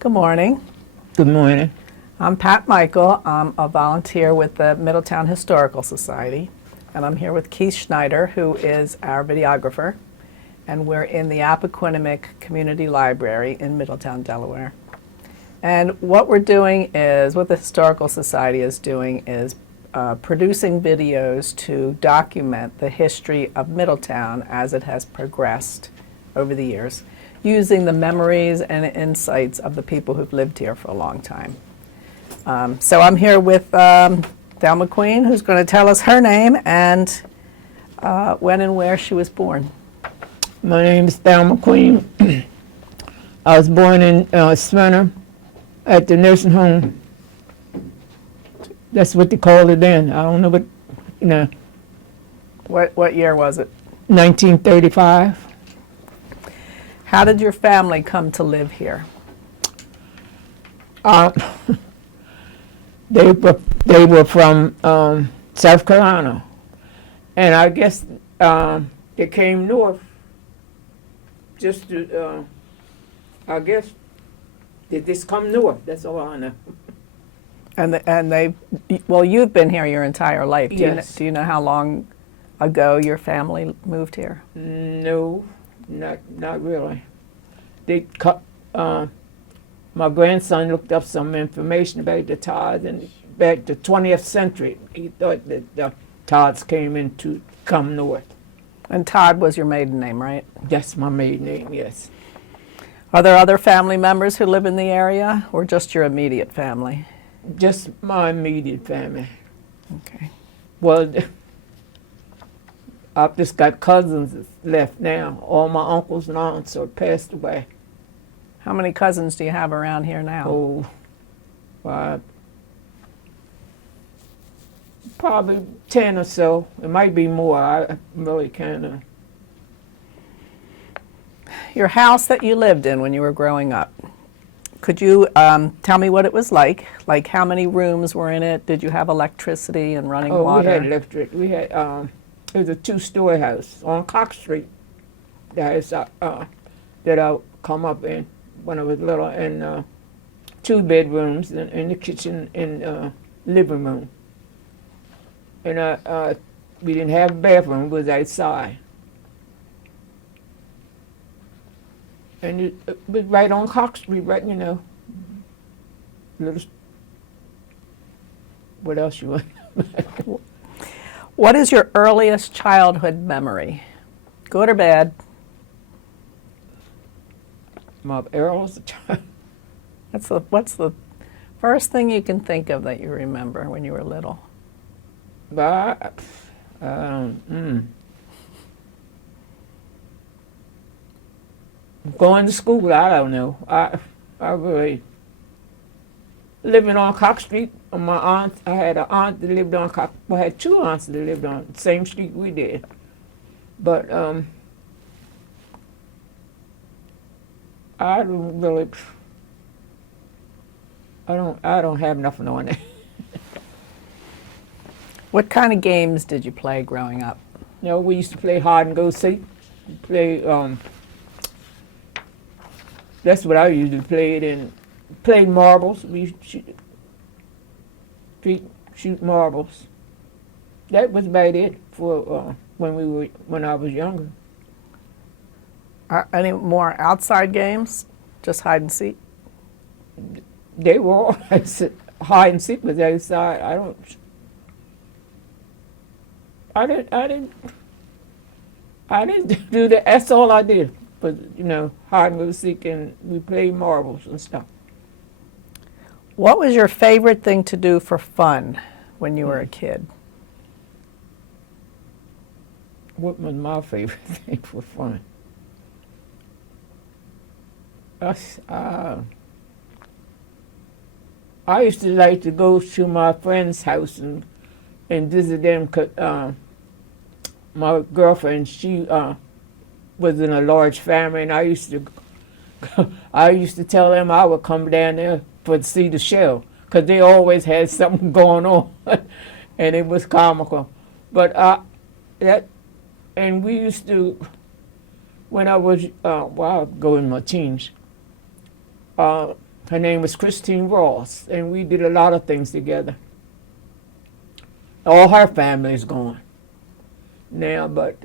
Good morning. Good morning. I'm Pat Michael. I'm a volunteer with the Middletown Historical Society, and I'm here with Keith Schneider, who is our videographer, and we're in the Appoquinimink Community Library in Middletown, Delaware. And what we're doing is, what the Historical Society is doing is producing videos to document the history of Middletown as it has progressed over the years, using the memories and insights of the people who've lived here for a long time. So I'm here with Thelma Queen, who's going to tell us her name and when and where she was born. My name is Thelma Queen. I was born in Smyrna at the nursing home. That's what they called it then. I don't know what, you know. What year was it? 1935. How did your family come to live here? They were from South Carolina, and I guess they came north just to. I guess they just come north. That's all I know. Well, you've been here your entire life. Yes. Do you know how long ago your family moved here? No, not really. My grandson looked up some information about the Todds, and back the 20th century, he thought that the Todds come north. And Todd was your maiden name, right? That's my maiden name, yes. Are there other family members who live in the area, or just your immediate family? Just my immediate family. Okay. Well, I've just got cousins left now. All my uncles and aunts are passed away. How many cousins do you have around here now? Oh, probably 10 or so. It might be more. I really kind of. Your house that you lived in when you were growing up, could you tell me what it was like? Like how many rooms were in it? Did you have electricity and running water? We had electric. We had, it was a two-story house on Cox Street. The house that I come up in when I was little, and 2 bedrooms in the kitchen and living room. And we didn't have a bathroom, it was outside. And it was right on Cox Street, right, you know. What else you want? What is your earliest childhood memory? Good or bad? My earliest child. What's the first thing you can think of that you remember when you were little? Going to school, I don't know. I really living on Cox Street. My aunt, I had an aunt that lived on Cox. Well, I had 2 aunts that lived on the same street we did. But I don't really. I don't have nothing on it. What kind of games did you play growing up? You know, we used to play hide and go seek. Play. That's what I usually played, and played marbles. We shoot marbles. That was about it for when I was younger. Any more outside games? Just hide and seek? They were all hide and seek was outside. I didn't do that. That's all I did. But you know, hide and seek, and we played marbles and stuff. What was your favorite thing to do for fun when you were a kid? What was my favorite thing for fun? I used to like to go to my friend's house and visit them. 'Cause my girlfriend, she was in a large family, and I used to tell them I would come down there to see the show, because they always had something going on, and it was comical. But and we used to, when I was, I'd go in my teens, Her name was Christine Ross, and we did a lot of things together. All her family is gone now, but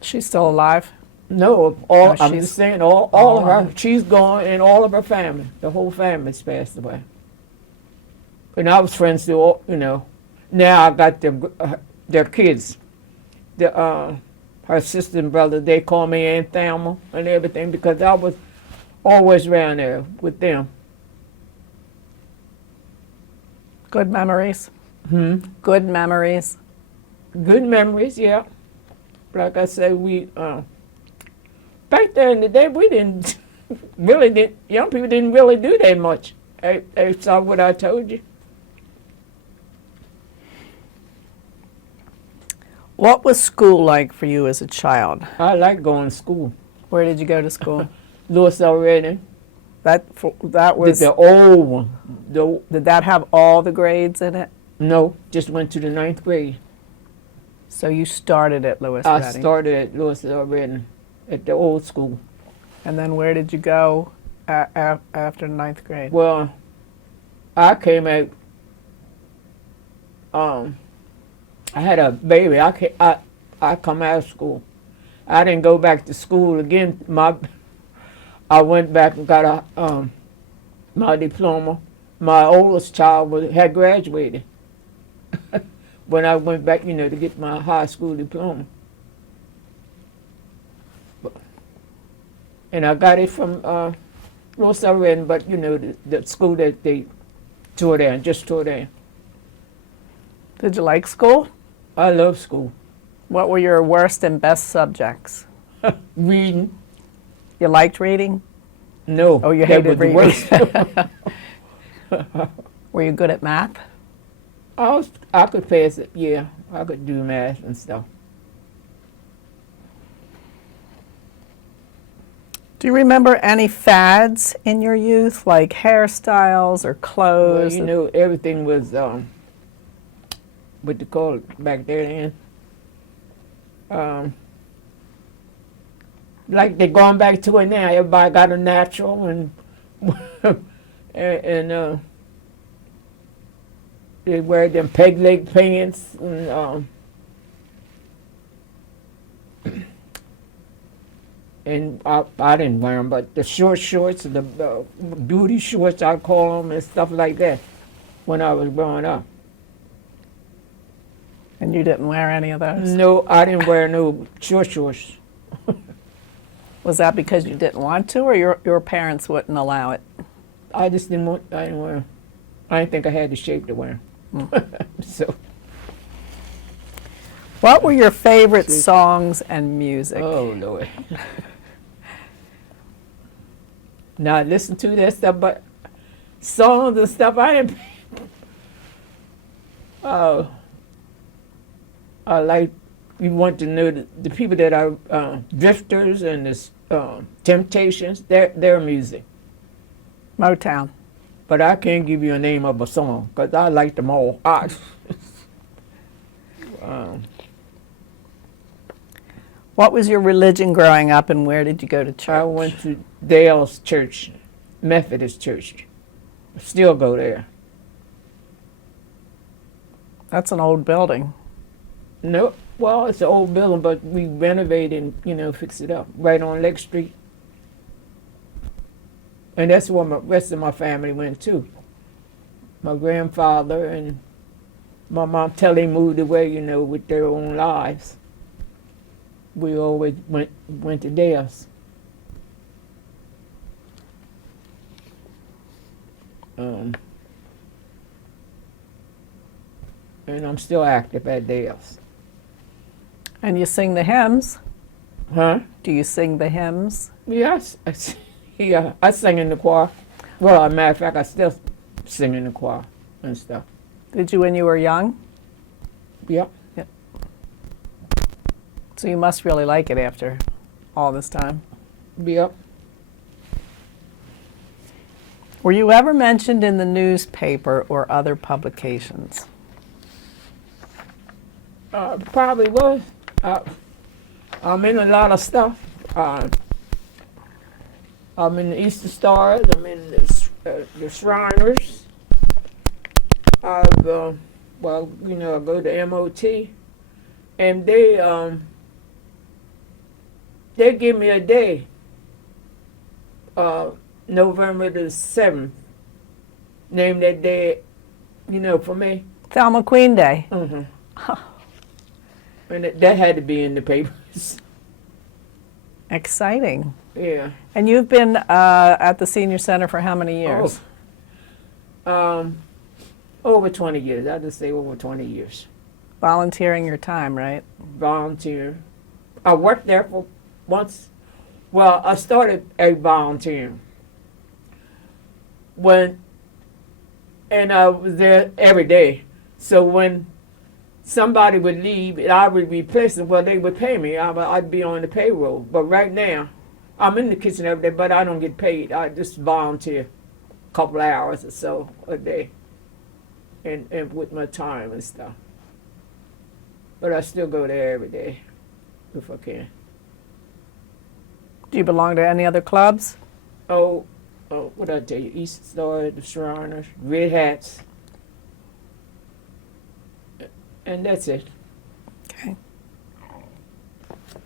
She's still alive? no, No, I'm she's just saying, all of her, alive. she's gone, and all of her family, the whole family's passed away. And I was friends to all, Now I got their kids, her sister and brother. They call me Aunt Thelma and everything because I was always around there with them. Good memories? Good memories? Good memories, yeah. Like I said, we back there in the day we didn't young people didn't really do that much. They saw what I told you. What was school like for you as a child? I like going to school. Where did you go to school? Louis already. That was. The old one. Did that have all the grades in it? No, just went to the 9th grade. So you started at Lewis I Reading. started at Louis already at the old school. And then where did you go after ninth grade? Well, I came out. I had a baby. I come out of school. I didn't go back to school again. I went back and got my diploma. My oldest child had graduated when I went back, to get my high school diploma. And I got it from Louis Reading, but the school that they tore down, just tore down. Did you like school? I love school. What were your worst and best subjects? Reading. You liked reading? No. Oh, you that hated was the reading. worst. Were you good at math? I could pass it, yeah. I could do math and stuff. Do you remember any fads in your youth, like hairstyles or clothes? Well, everything was, what you call it back there then. Like they're going back to it now. Everybody got a natural and and they wear them peg leg pants and I didn't wear them, but the short shorts, the booty shorts I call them, and stuff like that when I was growing up. And you didn't wear any of those? No, I didn't wear no short shorts. Was that because you didn't want to, or your parents wouldn't allow it? I just didn't want. I didn't wear 'em. I didn't think I had the shape to wear 'em. So. What were your favorite songs and music? Oh Lord. Now I listen to that stuff, but songs and stuff I didn't. Oh. I like. You want to know the people that are drifters and the Temptations. Their music. Motown. But I can't give you a name of a song because I like them all. What was your religion growing up, and where did you go to church? I went to Dale's church, Methodist church. Still go there. That's an old building. No, well, it's an old building, but we renovated and fixed it up right on Lake Street. And that's where the rest of my family went to. My grandfather and my mom till they moved away, with their own lives. We always went to theirs. And I'm still active at theirs. And you sing the hymns? Huh? Do you sing the hymns? Yes. Yeah, I sing in the choir. Well, as a matter of fact, I still sing in the choir and stuff. Did you when you were young? Yep. So you must really like it after all this time. Yep. Were you ever mentioned in the newspaper or other publications? Probably was. I'm in a lot of stuff. I'm in the Easter Stars. I'm in the Shriners. I've, well, you know, I go to MOT, and they give me a day, November the 7th, name that day, you know, for me. Thelma Queen Day. Mm-hmm. And that had to be in the papers. Exciting. Yeah. And you've been at the senior center for how many years? Over 20 years. I'll just say over 20 years. Volunteering your time, right? Volunteer. I worked there for once. Well, I started a volunteering and I was there every day. So when somebody would leave and I would replace them, well, they would pay me. I'd be on the payroll. But right now, I'm in the kitchen every day, but I don't get paid. I just volunteer a couple of hours or so a day, and with my time and stuff. But I still go there every day if I can. Do you belong to any other clubs? Oh, what did I tell you? East Star, the Shriners, Red Hats, and that's it. Okay.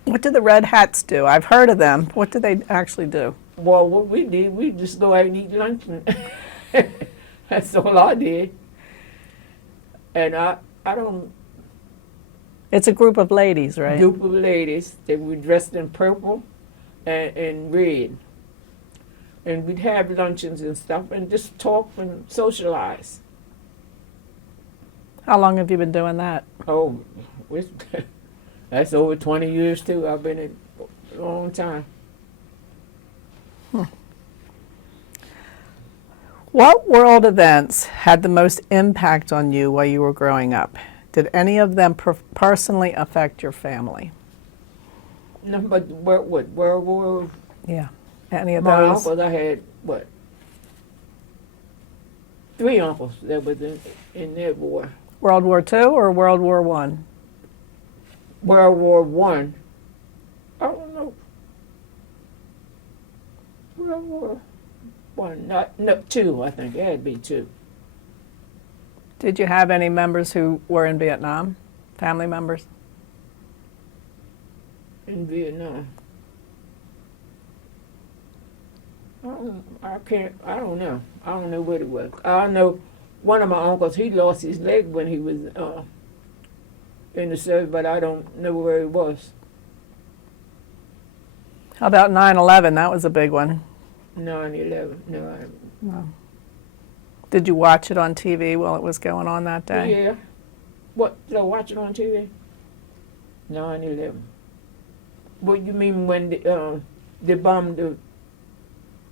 What do the Red Hats do? I've heard of them. What do they actually do? Well, what we did, we just go out and eat lunch. And that's all I did. And I don't. It's a group of ladies, right? Group of ladies that were dressed in purple and red. And we'd have luncheons and stuff and just talk and socialize. How long have you been doing that? Oh, that's over 20 years too. I've been in a long time. What world events had the most impact on you while you were growing up? Did any of them personally affect your family? No, but what World War? Yeah. Any of My those? uncles, I had what? 3 uncles that was in that war. World War II or World War I? World War One. I don't know. World War One, no, 2. I think it had to be 2. Did you have any members who were in Vietnam? Family members? In Vietnam. I don't know. I don't know what it was. I know one of my uncles, he lost his leg when he was in the service, but I don't know where he was. How about 9/11? That was a big one. 9/11. No, No. Did you watch it on TV while it was going on that day? Yeah. What? Did I watch it on TV? 9/11. What you mean when they bombed the?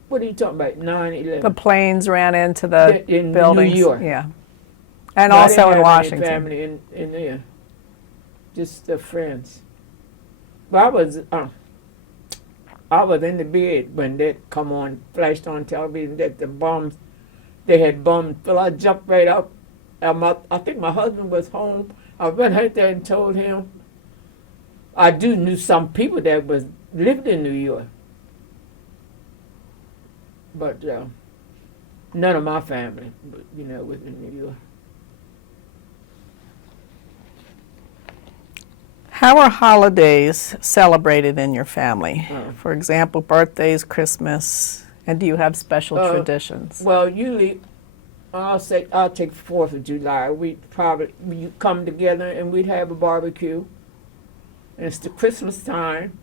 What are you talking about? 9/11. The planes ran into the In buildings. New York. Yeah. And No, I also didn't in have Washington. any family in there. Just the friends. But I was in the bed when that come on, flashed on television that the bombs, they had bombed. So I jumped right up. I think my husband was home. I went out there and told him. I knew some people that lived in New York. But none of my family, was in New York. How are holidays celebrated in your family? Oh. For example, birthdays, Christmas, and do you have special traditions? Well, usually I'll take 4th of July. We come together and we'd have a barbecue. And it's the Christmas time,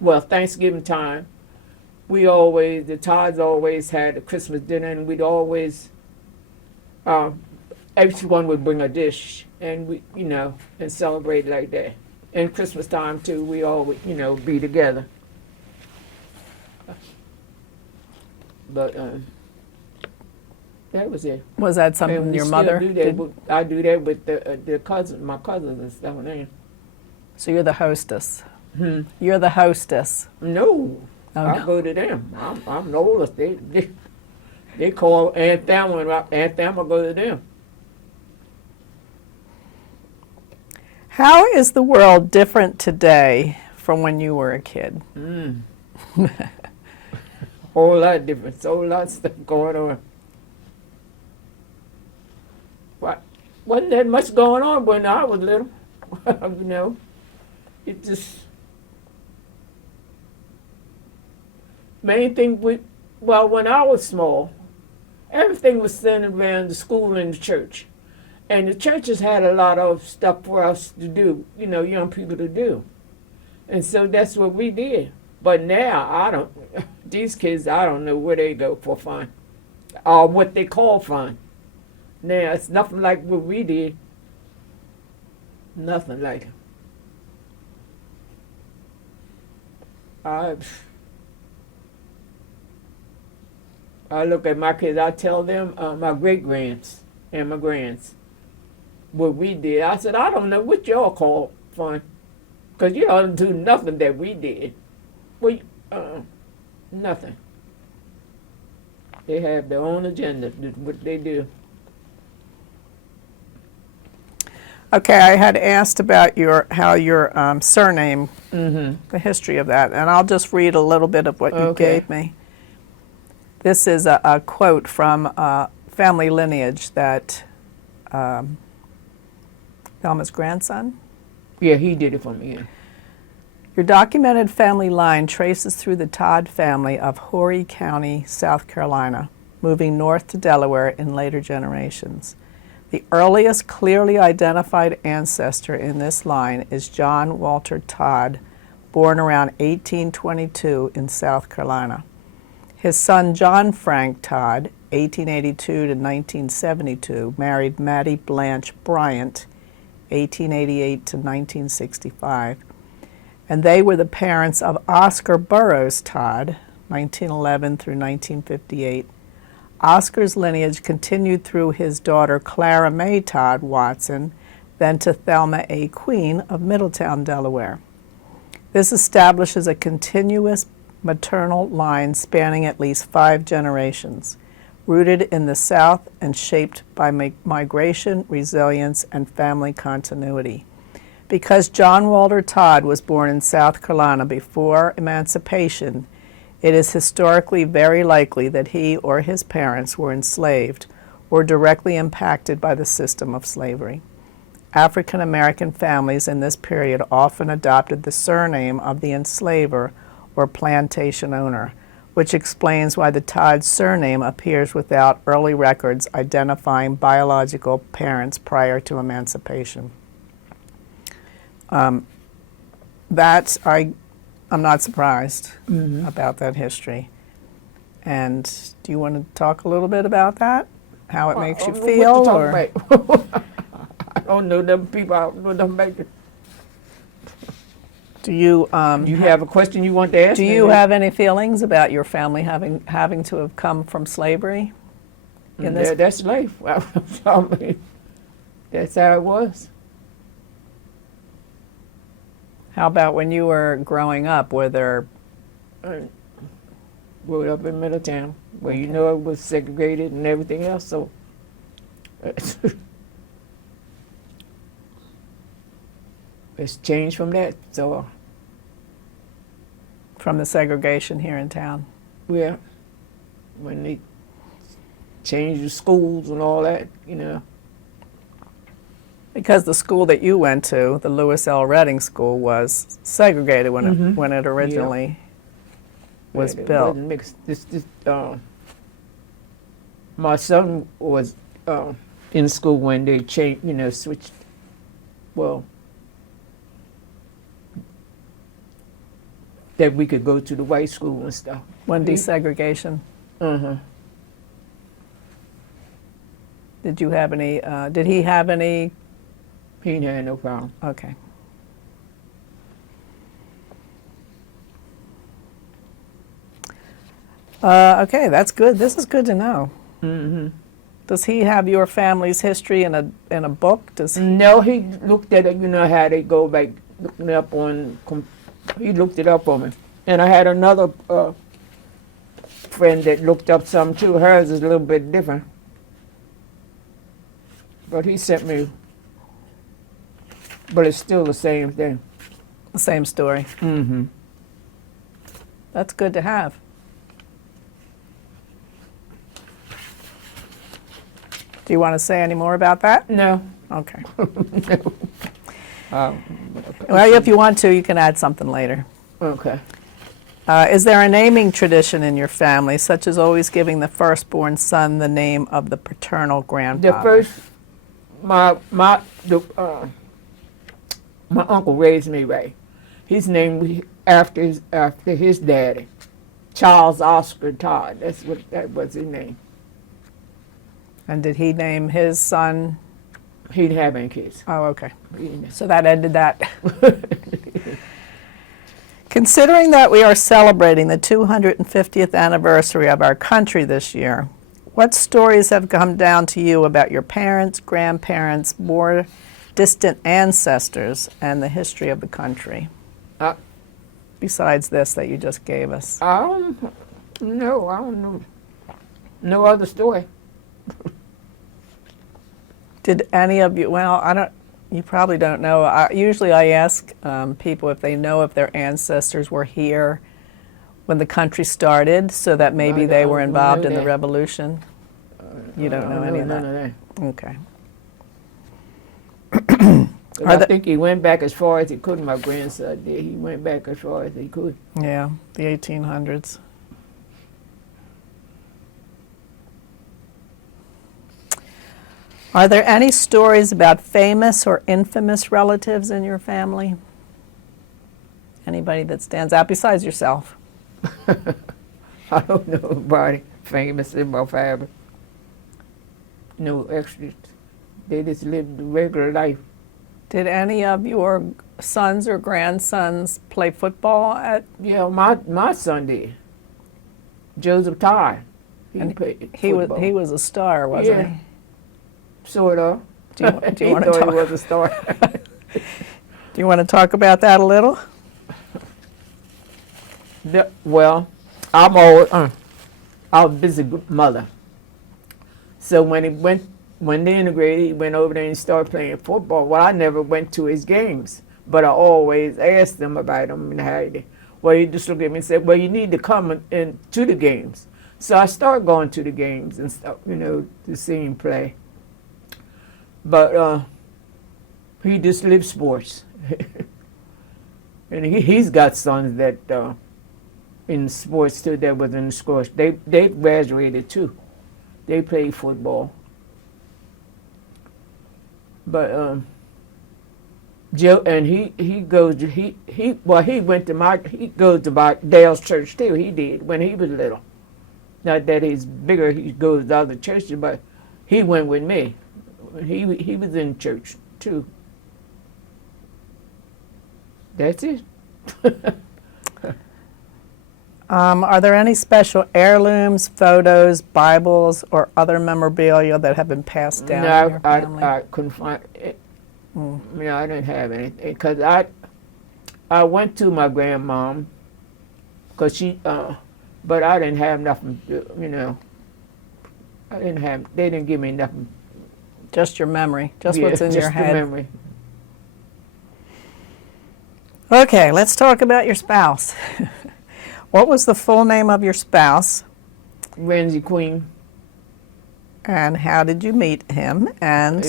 well, Thanksgiving time. The Todds always had a Christmas dinner, and we'd always, everyone would bring a dish, and we, and celebrate like that. And Christmas time too, we all would, be together. But that was it. Was that something And we your still mother do that did? I do that with my cousins and stuff. So you're the hostess. Hmm. You're the hostess. No. Oh, I no. go to them. I'm the oldest. They call Aunt Thelma, and Aunt Thelma go to them. How is the world different today from when you were a kid? whole lot different, a whole lot of stuff going on. What? Wasn't that much going on when I was little, you know. It just main thing when I was small, everything was centered around the school and the church. And the churches had a lot of stuff for us to do, you know, young people to do. And so that's what we did. But now, these kids, I don't know where they go for fun, or what they call fun. Now, it's nothing like what we did. Nothing like it. I look at my kids, I tell them, my great-grands and my grands, what we did. I said, I don't know what y'all call fun, because you don't do nothing that we did. Well, nothing. They have their own agenda, what they do. Okay, I had asked about how your surname, Mm-hmm. the history of that, and I'll just read a little bit of what you Okay. gave me. This is a quote from family lineage that Thelma's grandson. Yeah, he did it for me. Yeah. Your documented family line traces through the Todd family of Horry County, South Carolina, moving north to Delaware in later generations. The earliest clearly identified ancestor in this line is John Walter Todd, born around 1822 in South Carolina. His son John Frank Todd, 1882 to 1972, married Mattie Blanche Bryant, 1888 to 1965. And they were the parents of Oscar Burroughs Todd, 1911 through 1958. Oscar's lineage continued through his daughter Clara May Todd Watson, then to Thelma A. Queen of Middletown, Delaware. This establishes a continuous maternal line spanning at least 5 generations, rooted in the South and shaped by migration, resilience, and family continuity. Because John Walter Todd was born in South Carolina before emancipation, it is historically very likely that he or his parents were enslaved or directly impacted by the system of slavery. African American families in this period often adopted the surname of the enslaver or plantation owner, which explains why the Todd surname appears without early records identifying biological parents prior to emancipation. I'm not surprised about that history. And do you want to talk a little bit about that? How it makes you feel? What Or you talking about? I don't know them people. I don't know them about it. do you You have a question you want to ask do me? you have any feelings about your family having to have come from slavery? In this, That's life. I mean, that's how it was. how about when you were growing up? Were there Grew up in Middletown, where you know it was segregated and everything else. So it's changed from that. So from the segregation here in town? yeah, when they changed the schools and all that, you know. Because the school that you went to, the Lewis L. Redding School, was segregated when it originally was It built. wasn't mixed. My son was in school when they changed, you know, switched. Well, that we could go to the white school and stuff. When desegregation. Did you have any? Did he have any? He ain't had no problem. Okay. Okay, that's good. This is good to know. Does he have your family's history in a book? Does he? No, he looked at it. You know how they go back looking up on. He looked it up for me, and I had another friend that looked up some too. Hers is a little bit different, but he sent me. But it's still the same thing. The same story. Mm-hmm. That's good to have. Do you want to say any more about that? No. Okay. No. Well, if you want to, you can add something later. Okay. Is there a naming tradition in your family, such as always giving the firstborn son the name of the paternal grandfather? The first, my uncle raised me right. His name after his daddy, Charles Oscar Todd. That was his name. And did he name his son? He didn't have any kids. Oh, okay. He didn't. So that ended that. Considering that we are celebrating the 250th anniversary of our country this year, what stories have come down to you about your parents, grandparents, more distant ancestors, and the history of the country? Besides this that you just gave us. I don't know. No other story. Did any of you, well, you probably don't know. Usually I ask people if they know if their ancestors were here when the country started, so that maybe they were involved in the revolution. You don't know any of that? None of that. Okay. I think he went back as far as he could. My grandson did. He went back as far as he could. Yeah, the 1800s. Are there any stories about famous or infamous relatives in your family? Anybody that stands out besides yourself? I don't know anybody famous in my family. No extras. They just lived a regular life. Did any of your sons or grandsons play football at? Yeah, my son did. Joseph Ty. Played football. He was a star, wasn't he? Sort of. Do you he want to thought talk? he was a star. Do you want to talk about that a little? Well, I was a busy mother. So when they integrated, he went over there and started playing football. Well, I never went to his games, but I always asked them about them and how they. Well, he just looked at me and said, "Well, you need to come in to the games." So I started going to the games and stuff, to see him play. But he just lives sports, and he's got sons that in sports too. That was in the sports. They graduated too. They played football. But Joe, and he goes he goes to Dale's church too. He did when he was little. Not that he's bigger. He goes to other churches, but he went with me. He was in church too. That's it. Are there any special heirlooms, photos, Bibles, or other memorabilia that have been passed down in your family? I couldn't find it. I didn't have anything because I went to my grandmom because she, but I didn't have nothing. I didn't have. They didn't give me nothing. Just your memory, just what's in your head. Just the memory. Okay, let's talk about your spouse. What was the full name of your spouse? Ramsey Queen. And how did you meet him? And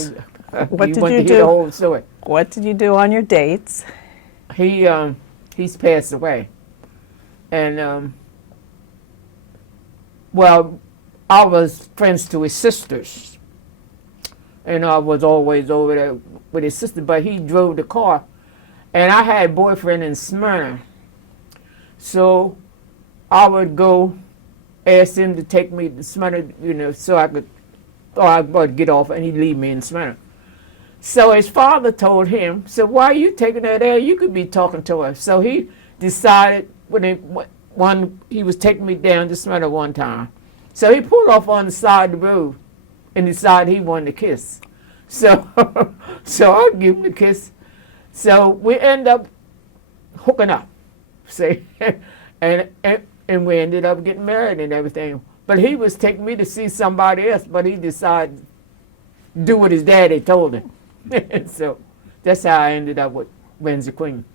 what did want you to hear the whole story. What did you do on your dates? He's passed away, and well, I was friends to his sisters, and I was always over there with his sister. But he drove the car, and I had a boyfriend in Smyrna, so I would go ask him to take me to Smyrna, so I would get off, and he'd leave me in Smyrna. So his father told him, "So why are you taking her there? You could be talking to her." So he decided when he was taking me down to Smyrna one time. So he pulled off on the side of the road and decided he wanted to kiss. So I give him the kiss. So we end up hooking up, see, and we ended up getting married and everything. But he was taking me to see somebody else, but he decided to do what his daddy told him. So that's how I ended up with Ramsey Queen.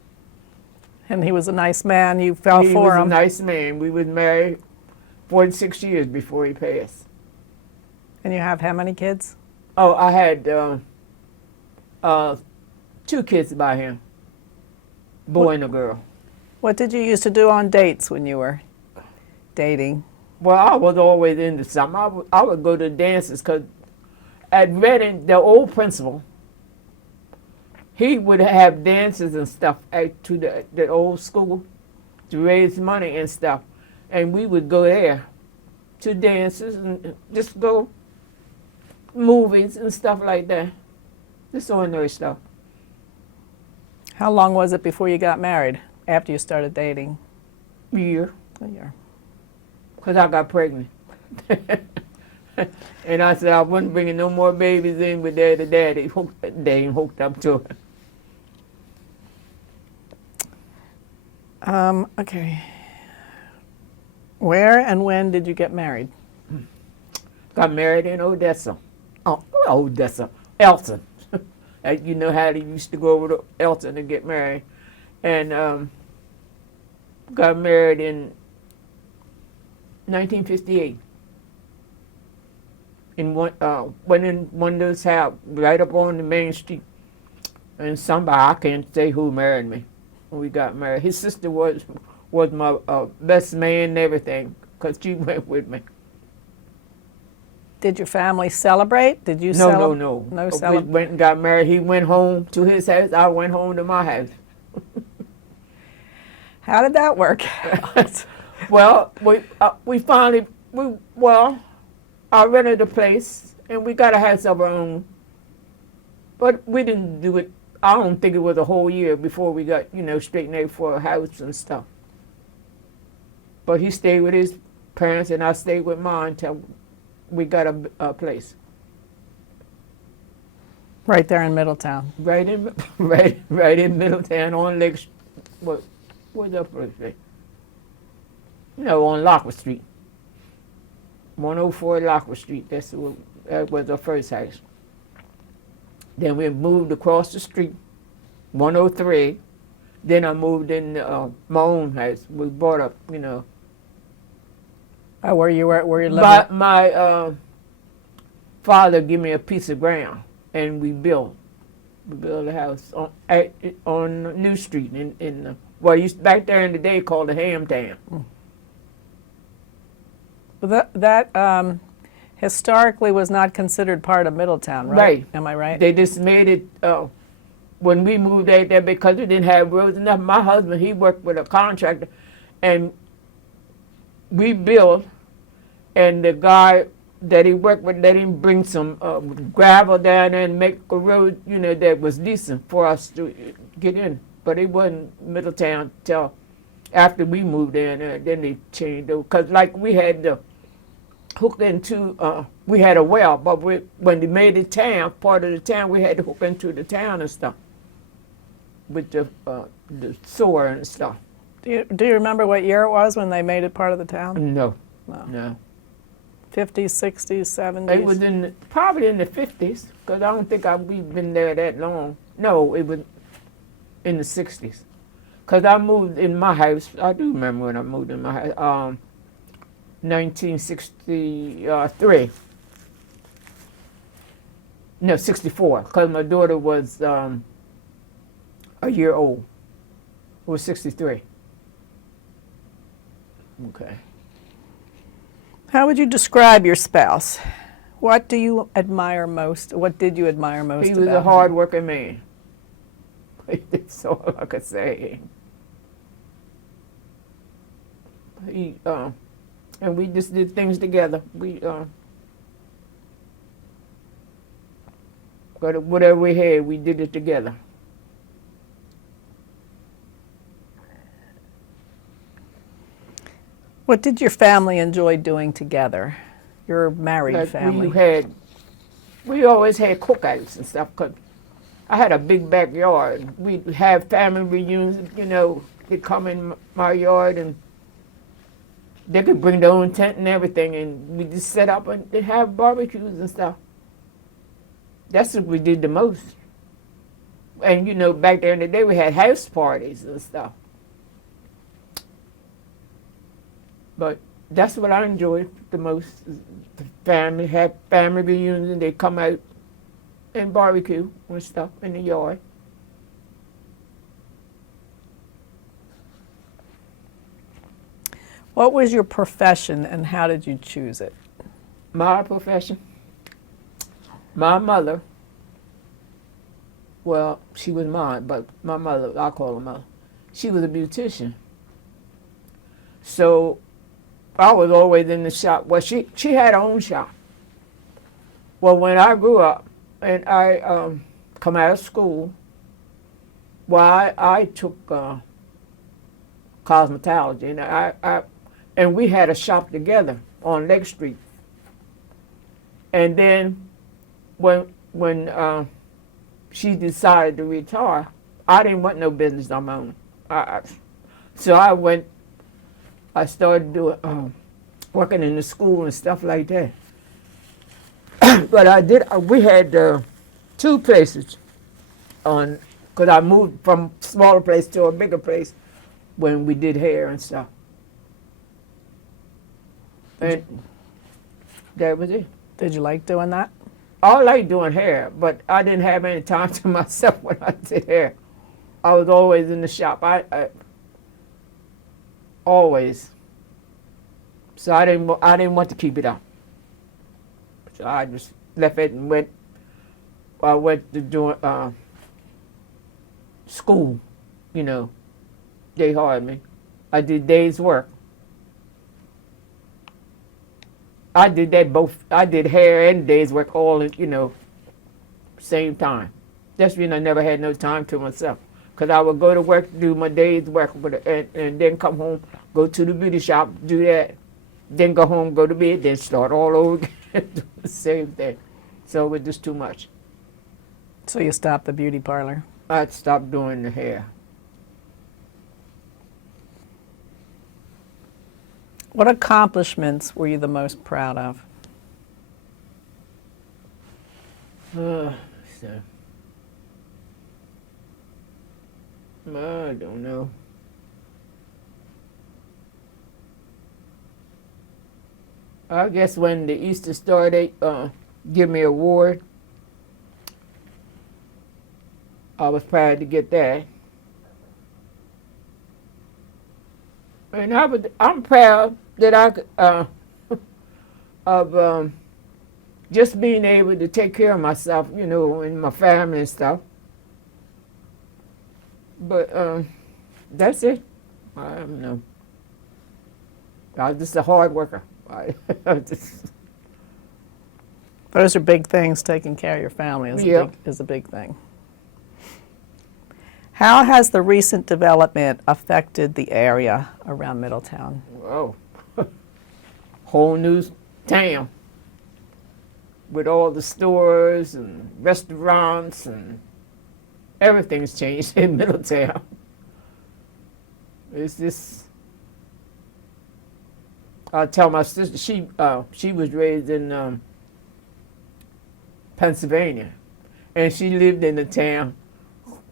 And he was a nice man. You fell for him. He was a nice man. We was married 46 years before he passed. And you have how many kids? Oh, I had uh, two kids by him, boy and a girl. What did you used to do on dates when you were dating? Well, I was always into something. I would go to dances because at Reading, the old principal, he would have dances and stuff to the old school to raise money and stuff. And we would go there to dances and just go movies and stuff like that. Just ordinary stuff. How long was it before you got married? After you started dating? Year. A year. Because I got pregnant. And I said I wasn't bringing no more babies in with daddy. They ain't hooked up to it. Okay. Where and when did you get married? Got married in Odessa. Oh, Odessa. Elton. You know how they used to go over to Elton to get married. And got married in 1958. Went in one of those houses right up on the main street. And somebody, I can't say who married me when we got married. His sister was my best man and everything because she went with me. Did your family celebrate? Did you No. celebrate? No No We celebration. went and got married. He went home to his house. I went home to my house. How did that work? Well, we finally, I rented a place and we got a house of our own. But we didn't do it, I don't think it was a whole year before we got, straightened out for a house and stuff. But he stayed with his parents and I stayed with mine until we got a place. Right there in Middletown. Right in Middletown on Lake, what's that place? On Lockwood Street. 104 Lockwood Street. That was our first house. Then we moved across the street, 103. Then I moved in my own house. We bought up, Where you living? My father gave me a piece of ground, and we built a house on New Street in back there in the day called the Ham Town. Well, that historically was not considered part of Middletown, right? Right. Am I right? They just made it when we moved out there because we didn't have roads enough. My husband, he worked with a contractor, and we built, and the guy that he worked with let him bring some gravel down there and make a road, that was decent for us to get in. But it wasn't Middletown till after we moved in, then they changed it. Because like we had to hook into, we had a well, but when they made the town, part of the town, we had to hook into the town and stuff with the sewer and stuff. Do you remember what year it was when they made it part of the town? No. 50s, 60s, 70s? It was probably in the 50s, because I don't think we've been there that long. No, it was in the 60s. Because I moved in my house, I do remember when I moved in my house, 1963. No, 64, because my daughter was a year old. It was 63. Okay. How would you describe your spouse? What do you admire most? What did you admire most He about was him? a hard-working man. That's all I could say. And we just did things together. Whatever we had, we did it together. What did your family enjoy doing together? Your married Like family. we always had cookouts and stuff. 'Cause I had a big backyard. We'd have family reunions. They'd come in my yard and they could bring their own tent and everything, and we just set up and they'd have barbecues and stuff. That's what we did the most. And back there in the day, we had house parties and stuff. But that's what I enjoyed the most. Is the family had family reunions, and they come out and barbecue and stuff in the yard. What was your profession and how did you choose it? My profession, my mother, well, she was mine, but my mother, I call her mother, she was a beautician. So I was always in the shop. Well, she had her own shop. Well, when I grew up and I come out of school, well, I took cosmetology, and and we had a shop together on Lake Street. And then when she decided to retire, I didn't want no business on my own. So I started doing working in the school and stuff like that. But we had 2 places because I moved from smaller place to a bigger place when we did hair and stuff. And that was it. Did you like doing that? I like doing hair, but I didn't have any time to myself when I did hair. I was always in the shop. I always. So I didn't want to keep it up. So I just left it and I went to doing school. You know, they hired me. I did days work. I did that both. I did hair and days work all in, same time. That's when I never had no time to myself. Because I would go to work, do my days work, and then come home, go to the beauty shop, do that, then go home, go to bed, then start all over again, do the same thing. So it was just too much. So you stopped the beauty parlor? I stopped doing the hair. What accomplishments were you the most proud of? So, I don't know. I guess when the Easter Star, they give me an award. I was proud to get that. And I'm proud that I could, of just being able to take care of myself, and my family and stuff. But that's it. I don't know. I was just a hard worker. Those are big things. Taking care of your family is a big thing. How has the recent development affected the area around Middletown? Whoa. Whole new town with all the stores and restaurants and everything's changed in Middletown. It's just, I tell my sister, she was raised in Pennsylvania, and she lived in a town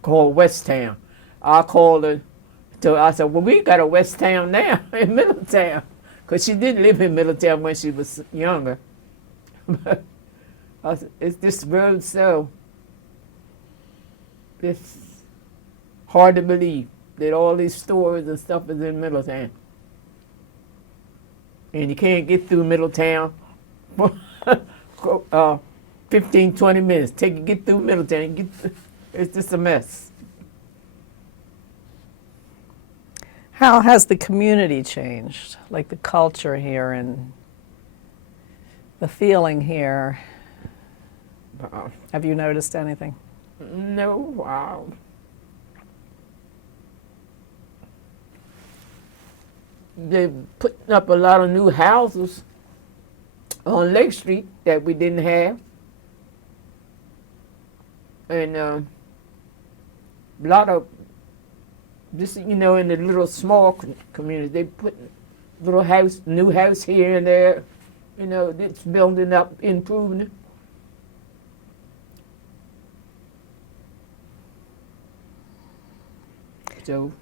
called West Town. I called her, I said, well, we got a West Town now in Middletown, because she didn't live in Middletown when she was younger. But I said, it's this road so, it's hard to believe that all these stores and stuff is in Middletown. And you can't get through Middletown for 15, 20 minutes. Get through Middletown. It's just a mess. How has the community changed? Like the culture here and the feeling here? Have you noticed anything? No, wow. They're putting up a lot of new houses on Lake Street that we didn't have. And a lot of this, in the little small communities, they put new house here and there. It's building up, improving it. So,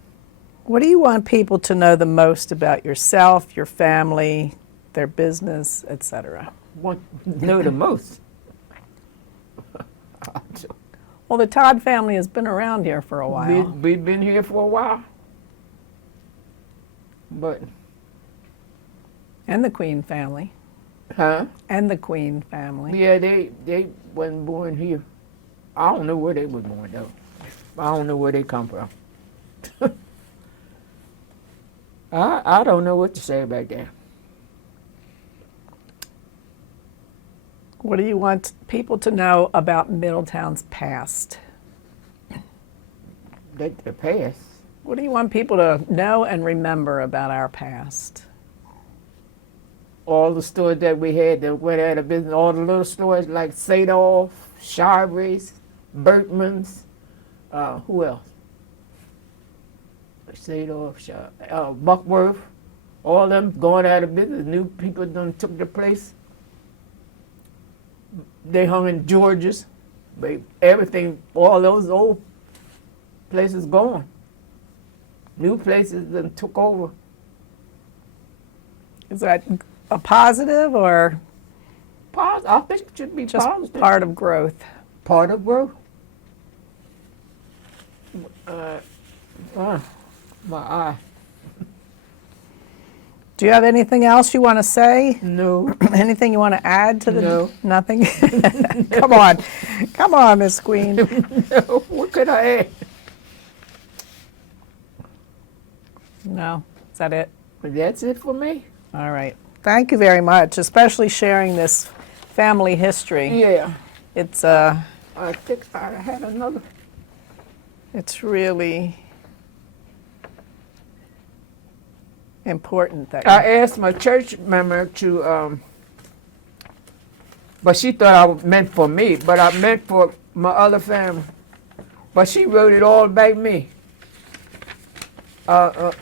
what do you want people to know the most about yourself, your family, their business, etc.? Want to know the most? Well, the Todd family has been around here for a while. We've been here for a while. But, And the Queen family. huh? And the Queen family. Yeah, they wasn't born here. I don't know where they was born though. I don't know where they come from. I don't know what to say about that. What do you want people to know about Middletown's past? The past. What do you want people to know and remember about our past? All the stores that we had that went out of business, all the little stores like Sadolf, Sharvey's, Bertman's, who else? Sadolf, Buckworth, all them going out of business. New people done took their place. They hung in George's. Everything, all those old places gone. New places done took over. Is that a positive or I think it should be just positive. part of growth? Part of growth. My eye. Do you have anything else you want to say? No. Anything you want to add to the? No. Nothing? Come on, Miss Queen. No. What could I add? No, is that it? That's it for me. All right. Thank you very much, especially sharing this family history. Yeah. It's I think I had another. it's really important that I asked my church member to, but she thought I meant for me, but I meant for my other family. But she wrote it all about me.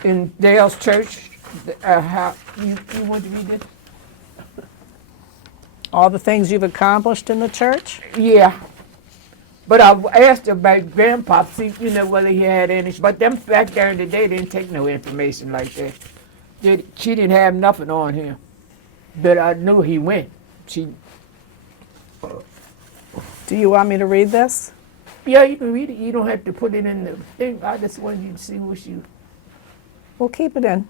In Dale's church, how you want to read this? all the things you've accomplished in the church. Yeah. But I asked her about Grandpa, see, whether he had any. But them back there in the day didn't take no information like that. She didn't have nothing on him. But I knew he went. Do you want me to read this? Yeah, you can read it. You don't have to put it in the thing. I just wanted you to see what you. We'll keep it in.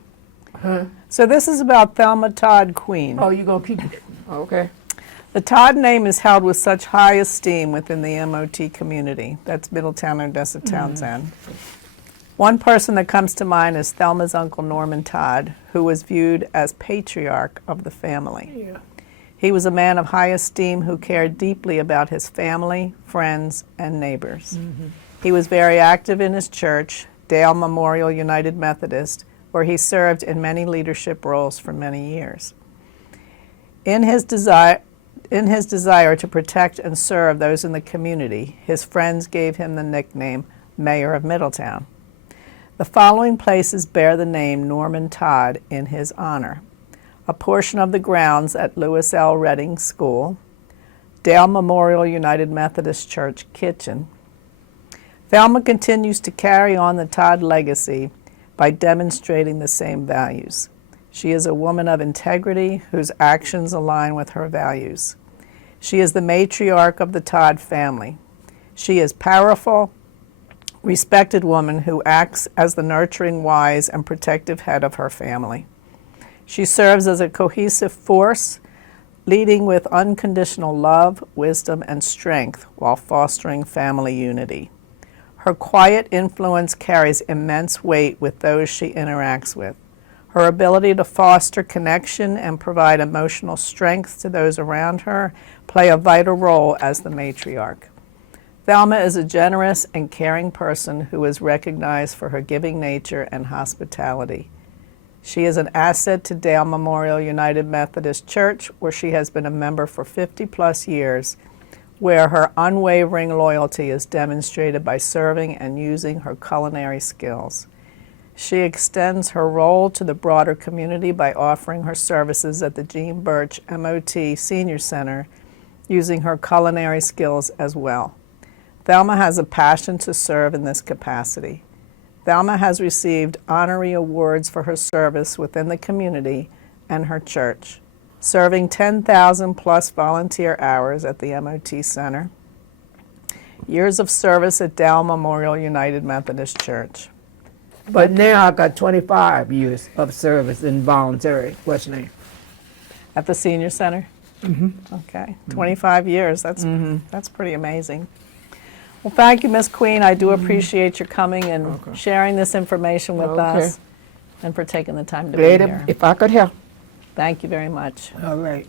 Huh? So this is about Thelma Todd Queen. Oh, you gonna keep it? Okay. The Todd name is held with such high esteem within the MOT community. That's Middletown, Odessa, Townsend. One person that comes to mind is Thelma's uncle Norman Todd, who was viewed as patriarch of the family. Yeah. He was a man of high esteem who cared deeply about his family, friends, and neighbors. He was very active in his church, Dale Memorial United Methodist, where he served in many leadership roles for many years. In his desire to protect and serve those in the community, his friends gave him the nickname Mayor of Middletown. The following places bear the name Norman Todd in his honor: a portion of the grounds at Lewis L. Redding School, Dale Memorial United Methodist Church kitchen. Thelma continues to carry on the Todd legacy by demonstrating the same values. She is a woman of integrity whose actions align with her values. She is the matriarch of the Todd family. She is powerful, respected woman who acts as the nurturing, wise, and protective head of her family. She serves as a cohesive force, leading with unconditional love, wisdom, and strength while fostering family unity. Her quiet influence carries immense weight with those she interacts with. Her ability to foster connection and provide emotional strength to those around her play a vital role as the matriarch. Thelma is a generous and caring person who is recognized for her giving nature and hospitality. She is an asset to Dale Memorial United Methodist Church, where she has been a member for 50-plus years, where her unwavering loyalty is demonstrated by serving and using her culinary skills. She extends her role to the broader community by offering her services at the Gene Birch MOT Senior Center, using her culinary skills as well. Thelma has a passion to serve in this capacity. Thelma has received honorary awards for her service within the community and her church, serving 10,000 plus volunteer hours at the MOT Center, Years of service at Dow Memorial United Methodist Church. But now I got 25 years of service in voluntary. What's your name? At the senior center? Mm-hmm. Okay, 25 years, that's pretty amazing. Well, thank you, Ms. Queen. I do appreciate your coming and sharing this information with us and for taking the time to be Glad here. if I could help. Thank you very much. All right.